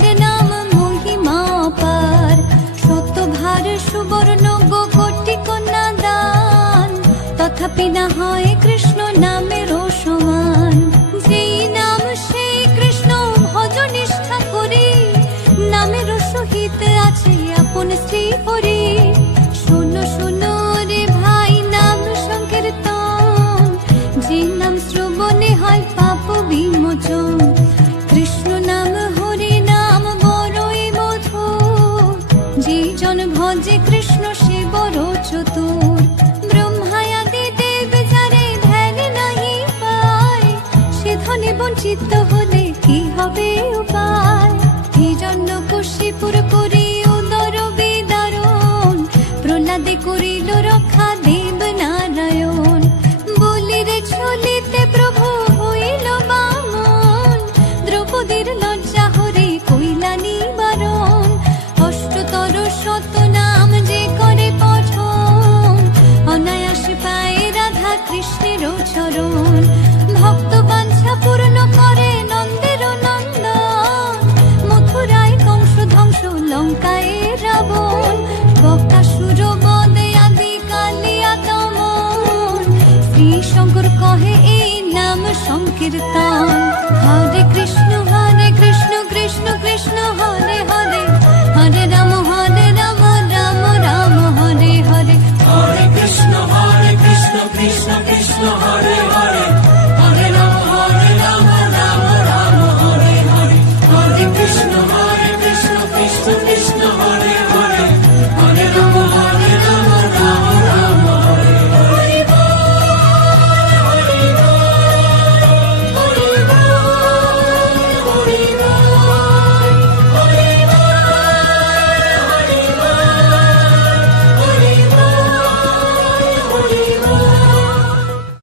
কৃষ্ণের নাম মহিমা পার, সত্যভার সুবর্ণ কোটি কন্যা দান, তথাপি না হয় কৃষ্ণ নামের সমান। যেই নাম সেই কৃষ্ণ ভজ নিষ্ঠা করি, নামের সহিত আছে আপন শ্রী হরি। শোনো শোনো রে ভাই নাম সংকীর্তন, যে নাম শ্রবণে হয় পাপ বিমোচন। কৃষ্ণ নাম হরি নাম বড়ই মধুর, যে জন ভজে কৃষ্ণ সে বড় চতুর। ব্রহ্মায়াদি দেব যারে ধ্যান নাহি পায়, সে ধনে বঞ্চিত হলে কি হবে উপায়। এই জন্য কশিপুর করি উদর বিদারণ, প্রহ্লাদে করিল রক্ষা দেব নারায়ণ। বলিরে চলিতে প্রভু হইল বামন, দ্রৌপদীর লজ্জা হরে কইলা নিবারণ। অষ্টতর শত নাম যে করে পঠন, অনায়াসে পায় রাধা কৃষ্ণের চরণ। ভক্ত বাঞ্ছা পূর্ণ করে নন্দের নন্দন, মথুরায় কংস ধ্বংস লঙ্কায় রাবণ। বক্তাসুর বদে আদি কালিয়া দমন, শ্রী শঙ্কর কহে এই নাম সংকীর্তন।